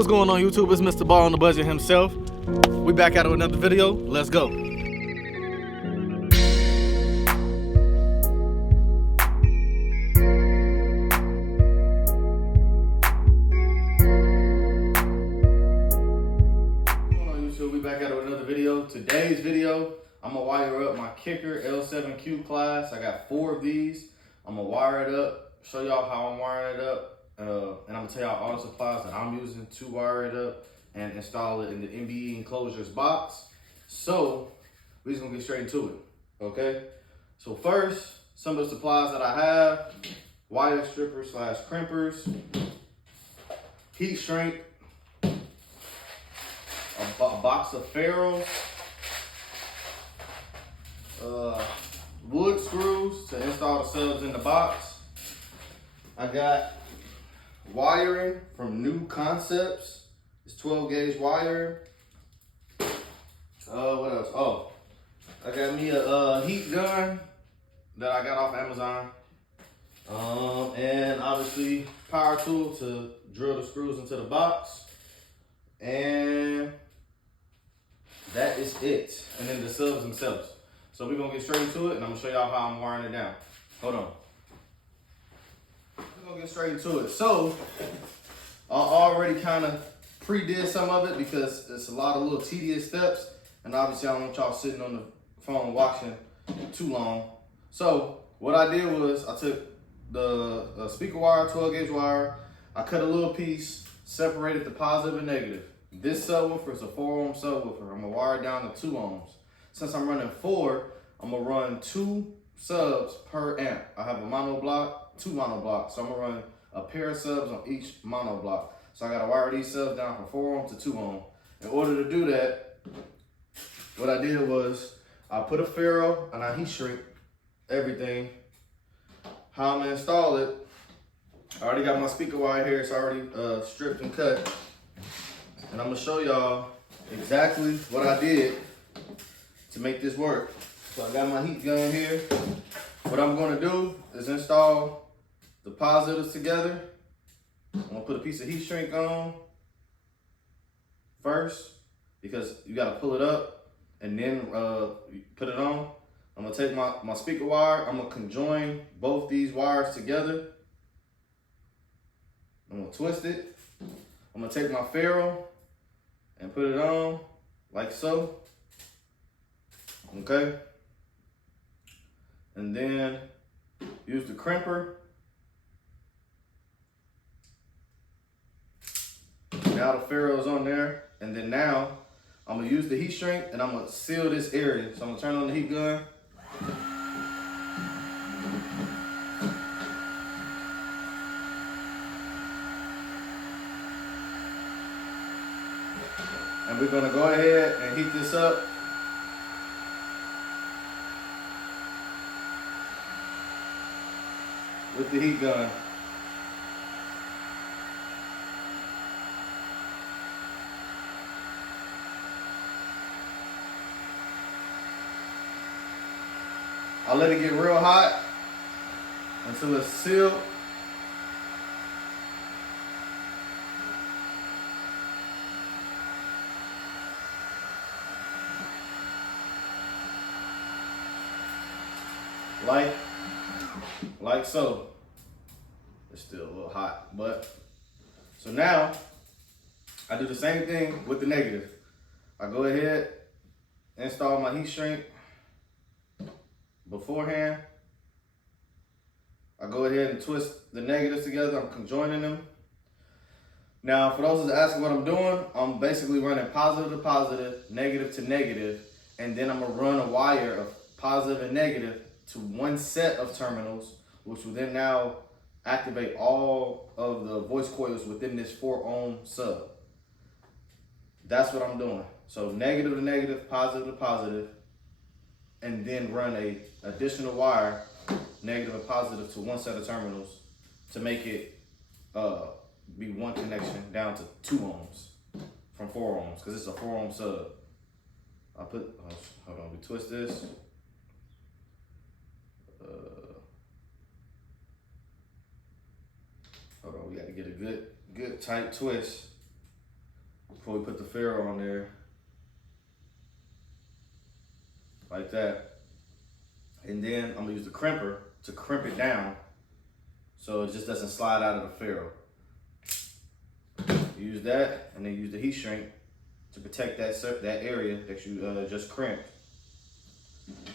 What's going on, YouTube? It's Mr. Ball on the budget himself. We back out with another video. Let's go. We back out with another video. Today's video, I'm gonna wire up my Kicker L7Q class. I got 4 of these. I'm gonna wire it up, show y'all how I'm wiring it up, and I'm gonna tell y'all all the supplies that I'm using to wire it up and install it in the MBE enclosures box. So we're just gonna get straight into it, okay? So first, some of the supplies that I have: wire strippers slash crimpers, heat shrink, a box of ferrules, wood screws to install the subs in the box. I got wiring from New Concepts. It's 12 gauge wire. What else? Oh, I got me a heat gun that I got off Amazon. And obviously power tool to drill the screws into the box. And that is it. And then the subs themselves. So we're gonna get straight into it, and I'm gonna show y'all how I'm wiring it down. Hold on. We're gonna get straight into it. So I already kind of pre-did some of it because it's a lot of little tedious steps, and obviously I don't want y'all sitting on the phone watching too long. So what I did was I took the speaker wire, 12 gauge wire, I cut a little piece, separated the positive and negative. This subwoofer is a 4 ohm subwoofer. I'm gonna wire it down to 2 ohms. Since I'm running 4, I'm gonna run 2 subs per amp. I have a mono block, 2 mono blocks. So I'm gonna run a pair of subs on each mono block. So I gotta wire these subs down from 4 ohm to 2 ohm. In order to do that, what I did was I put a ferrule and I heat shrink everything. How I'm gonna install it, I already got my speaker wire here. It's already stripped and cut. And I'm gonna show y'all exactly what I did to make this work. So I got my heat gun here. What I'm gonna do is install the positives together. I'm gonna put a piece of heat shrink on first because you gotta pull it up and then put it on. I'm gonna take my speaker wire, I'm gonna conjoin both these wires together. I'm gonna twist it. I'm gonna take my ferrule and put it on like so, okay? And then use the crimper. Now the ferrule's on there, and then now I'm gonna use the heat shrink and I'm gonna seal this area. So I'm gonna turn on the heat gun. And we're gonna go ahead and heat this up. With the heat gun. I'll let it get real hot until it's sealed. Like so. It's still a little hot, but so now I do the same thing with the negative. I go ahead, install my heat shrink beforehand. I go ahead and twist the negatives together. I'm conjoining them. Now, for those that ask what I'm doing, I'm basically running positive to positive, negative to negative, and then I'm gonna run a wire of positive and negative to one set of terminals, which will then now activate all of the voice coils within this 4 ohm sub. That's what I'm doing. So negative to negative, positive to positive, and then run a additional wire, negative and positive, to one set of terminals to make it be one connection down to 2 ohms from 4 ohms, because it's a 4 ohm sub. Hold on, we twist this. Hold on, we got to get a good tight twist. before we put the ferrule on there. Like that. And then I'm gonna use the crimper to crimp it down so it just doesn't slide out of the ferrule. Use that, and then use the heat shrink to protect that area that you just crimped.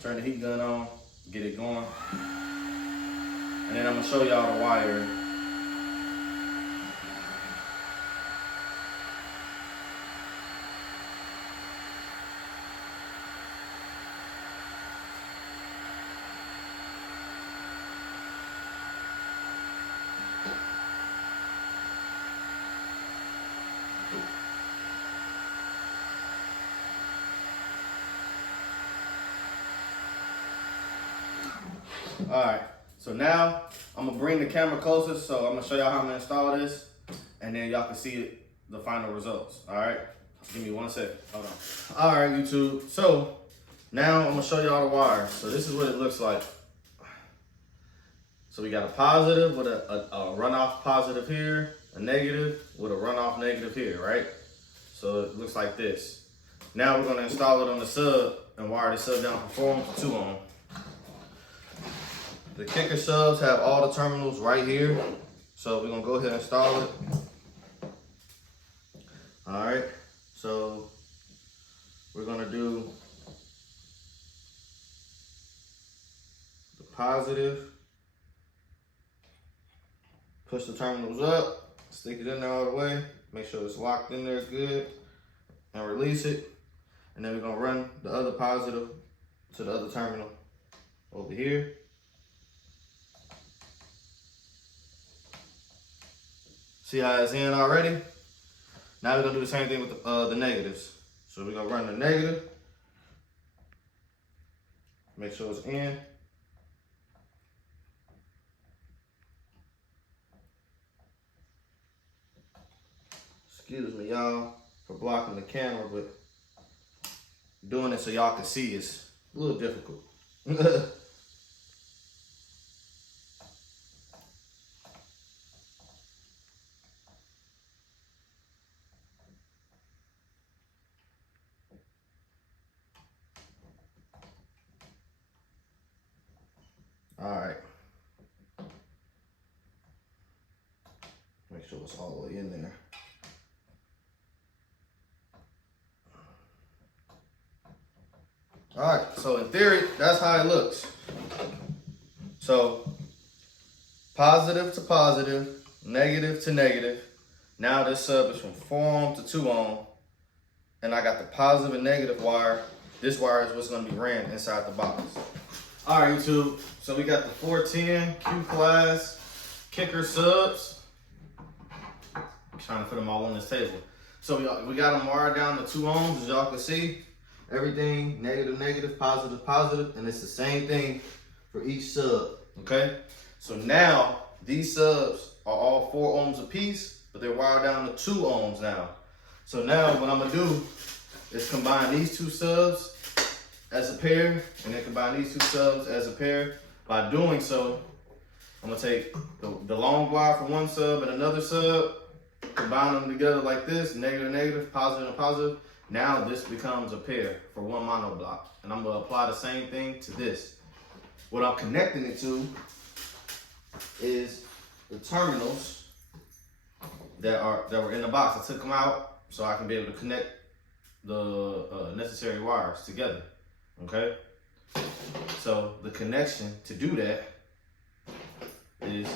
Turn the heat gun on, get it going. And then I'm gonna show y'all the wire. All right, so now I'm gonna bring the camera closer, so I'm gonna show y'all how I'm gonna install this, and then y'all can see the final results. All right, give me 1 second, hold on. All right, YouTube, so now I'm gonna show y'all the wires. So this is what it looks like. So we got a positive with a runoff positive here, a negative with a runoff negative here, right? So it looks like this. Now we're gonna install it on the sub and wire the sub down from 4 ohm to 2 ohm. The kicker subs have all the terminals right here. So we're gonna go ahead and install it. All right, so we're gonna do the positive. Push the terminals up, stick it in there all the way. Make sure it's locked in there good, and release it. And then we're gonna run the other positive to the other terminal over here. See how it's in already? Now we're gonna do the same thing with the negatives. So we're gonna run the negative. Make sure it's in. Excuse me, y'all, for blocking the camera, but doing it so y'all can see is a little difficult. All right. Make sure it's all the way in there. All right, so in theory, that's how it looks. So positive to positive, negative to negative. Now this sub is from 4 ohm to 2 ohm. And I got the positive and negative wire. This wire is what's gonna be ran inside the box. All right, YouTube, so we got the 410 Q class kicker subs. I'm trying to fit them all on this table. So we got them wired down to 2 ohms, as y'all can see. Everything negative, negative, positive, positive, and it's the same thing for each sub, okay? So now these subs are all 4 ohms apiece, but they're wired down to 2 ohms now. So now what I'm gonna do is combine these 2 subs as a pair, and then combine these 2 subs as a pair. By doing so, I'm gonna take the long wire from one sub and another sub, combine them together like this, negative, negative, positive, and positive. Now this becomes a pair for one mono block. And I'm gonna apply the same thing to this. What I'm connecting it to is the terminals that were in the box. I took them out so I can be able to connect the necessary wires together, okay? So the connection to do that is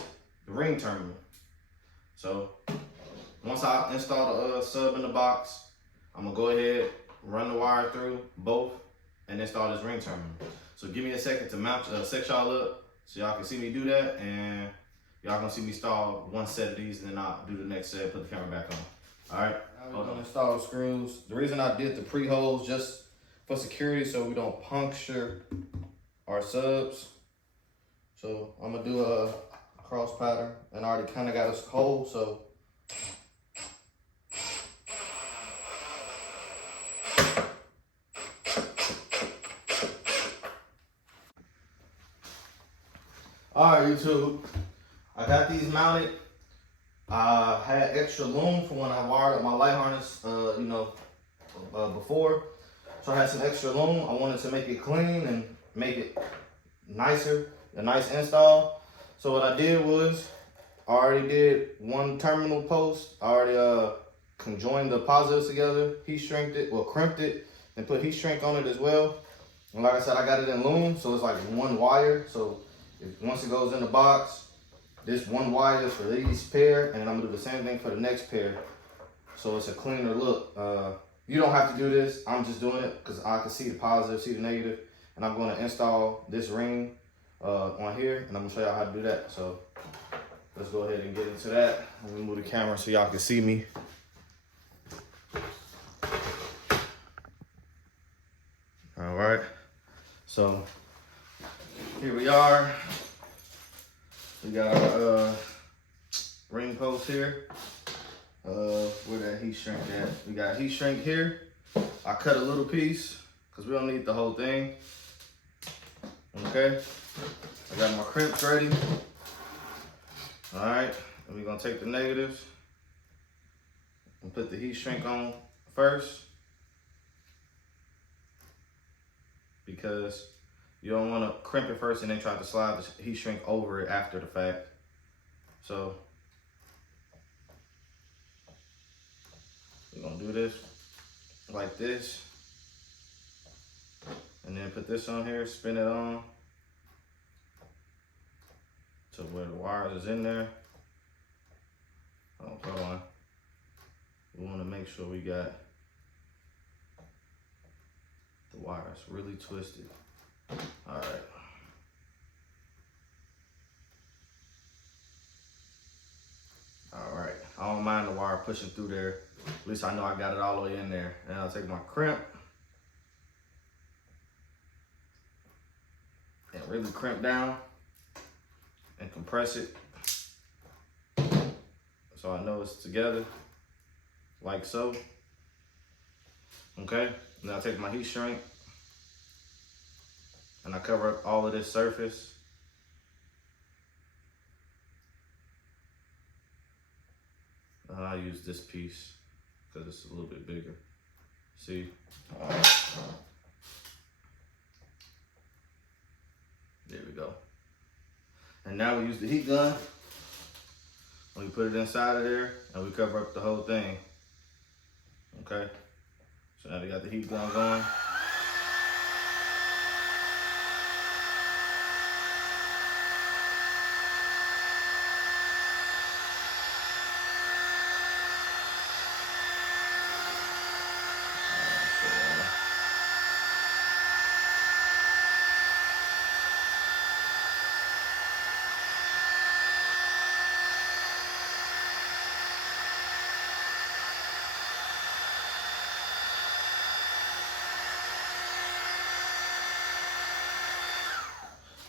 the ring terminal. So once I install the sub in the box, I'm gonna go ahead, run the wire through both, and install this ring terminal. So give me a second to mount, set y'all up so y'all can see me do that, and y'all gonna see me install one set of these, and then I'll do the next set, put the camera back on. All right, now we're gonna install the screws. The reason I did the pre-holes just for security, so we don't puncture our subs. So I'm gonna do a cross pattern, and I already kind of got a hole, so. All right, YouTube, I got these mounted I had extra loom for when I wired up my light harness, before. So I had some extra loom. I wanted to make it clean and make it nicer, a nice install. So what I did was, I already did one terminal post. I already conjoined the positives together, heat shrinked it, well crimped it, and put heat shrink on it as well. And like I said, I got it in loom, so it's like one wire. So once it goes in the box, this one wire is for these pair, and I'm gonna do the same thing for the next pair. So it's a cleaner look. You don't have to do this. I'm just doing it because I can see the positive, see the negative, and I'm gonna install this ring on here, and I'm gonna show y'all how to do that. So let's go ahead and get into that. Let me move the camera so y'all can see me. All right, so here we are. We got our ring post here. Where that heat shrink at? We got heat shrink here. I cut a little piece because we don't need the whole thing. Okay, I got my crimps ready. All right, and we're gonna take the negatives and put the heat shrink on first, because you don't want to crimp it first and then try to slide the heat shrink over it after the fact. So we're gonna do this like this, and then put this on here, spin it on to where the wires is in there. Oh, hold on. We want to make sure we got the wires really twisted. All right. All right. I don't mind the wire pushing through there. At least I know I got it all the way in there. And I'll take my crimp and really crimp down and compress it so I know it's together, like so. Okay. Now I take my heat shrink and I cover up all of this surface. I use this piece because it's a little bit bigger. See? There we go. And now we use the heat gun. We put it inside of there and we cover up the whole thing. Okay? So now we got the heat gun going.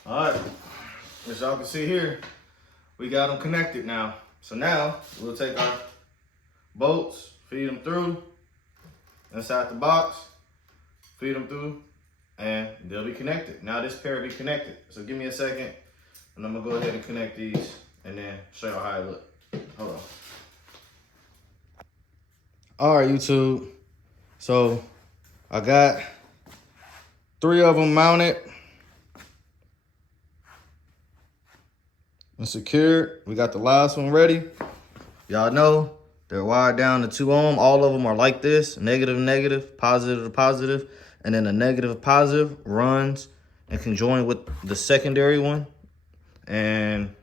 All right, as y'all can see here, we got them connected now. So now we'll take our bolts, feed them through inside the box, feed them through, and they'll be connected. Now this pair will be connected. So give me a second, and I'm gonna go ahead and connect these and then show y'all how it look. Hold on. All right, YouTube. So I got 3 of them mounted and secured. We got the last one ready. Y'all know they're wired down to 2 ohm. All of them are like this: negative, negative, positive to positive, and then the negative to positive runs and conjoin with the secondary one. And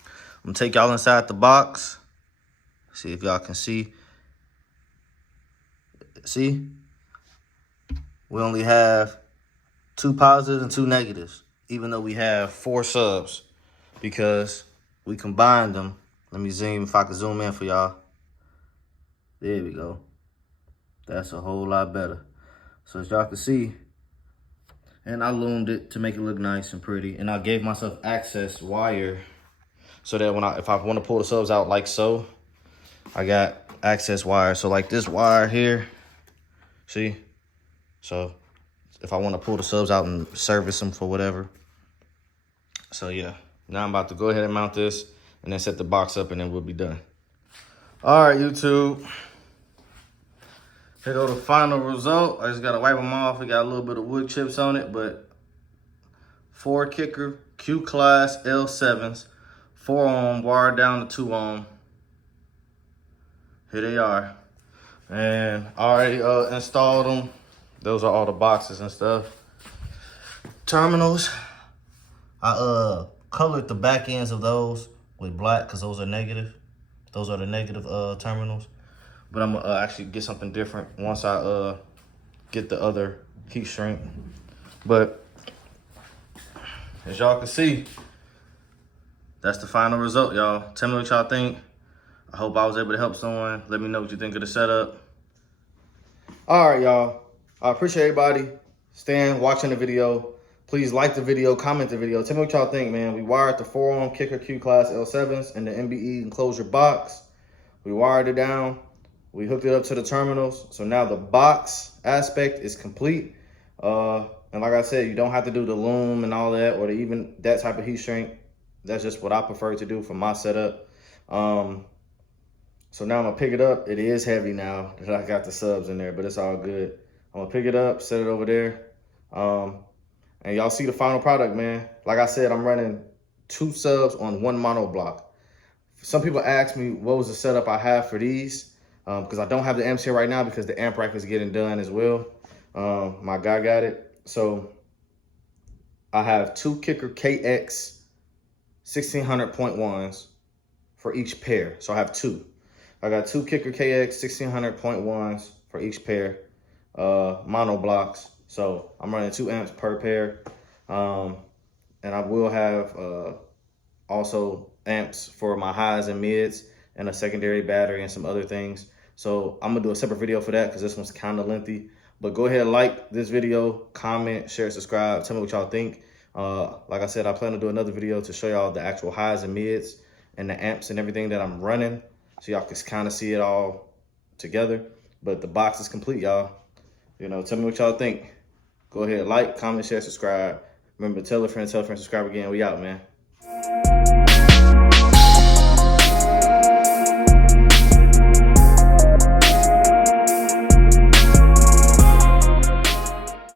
I'm gonna take y'all inside the box. See if y'all can see. See? We only have 2 positives and 2 negatives, even though we have 4 subs, because we combined them. Let me zoom, if I can zoom in for y'all. There we go. That's a whole lot better. So as y'all can see, and I loomed it to make it look nice and pretty, and I gave myself access wire so that if I want to pull the subs out like so, I got access wire. So like this wire here, see? So if I want to pull the subs out and service them for whatever. So yeah, now I'm about to go ahead and mount this and then set the box up, and then we'll be done. All right, YouTube. Here go the final result. I just gotta wipe them off. We got a little bit of wood chips on it, but 4 kicker Q class L7s, 4 ohm, wired down to 2 ohm. Here they are. And I already installed them. Those are all the boxes and stuff. Terminals. I colored the back ends of those with black because those are negative. Those are the negative terminals. But I'm gonna actually get something different once I get the other heat shrink. But as y'all can see, that's the final result, y'all. Tell me what y'all think. I hope I was able to help someone. Let me know what you think of the setup. All right, y'all. I appreciate everybody staying, watching the video. Please like the video, comment the video. Tell me what y'all think, man. We wired the 4 ohm kicker Q class L7s in the MBE enclosure box. We wired it down. We hooked it up to the terminals. So now the box aspect is complete. And like I said, you don't have to do the loom and all that, or even that type of heat shrink. That's just what I prefer to do for my setup. So now I'm gonna pick it up. It is heavy now that I got the subs in there, but it's all good. I'm gonna pick it up, set it over there. And y'all see the final product, man. Like I said, I'm running 2 subs on 1 mono block. Some people ask me what was the setup I have for these, because I don't have the amps here right now because the amp rack is getting done as well. My guy got it. So I have 2 kicker KX 1600.1s for each pair. So I have 2. I got 2 kicker KX 1600.1s for each pair, mono blocks. So I'm running 2 amps per pair. And I will have also amps for my highs and mids and a secondary battery and some other things. So I'm gonna do a separate video for that because this one's kind of lengthy. But go ahead and like this video, comment, share, subscribe. Tell me what y'all think. Like I said, I plan to do another video to show y'all the actual highs and mids and the amps and everything that I'm running, so y'all can kind of see it all together. But the box is complete, y'all. You know, tell me what y'all think. Go ahead, like, comment, share, subscribe. Remember, tell a friend, subscribe again. We out, man.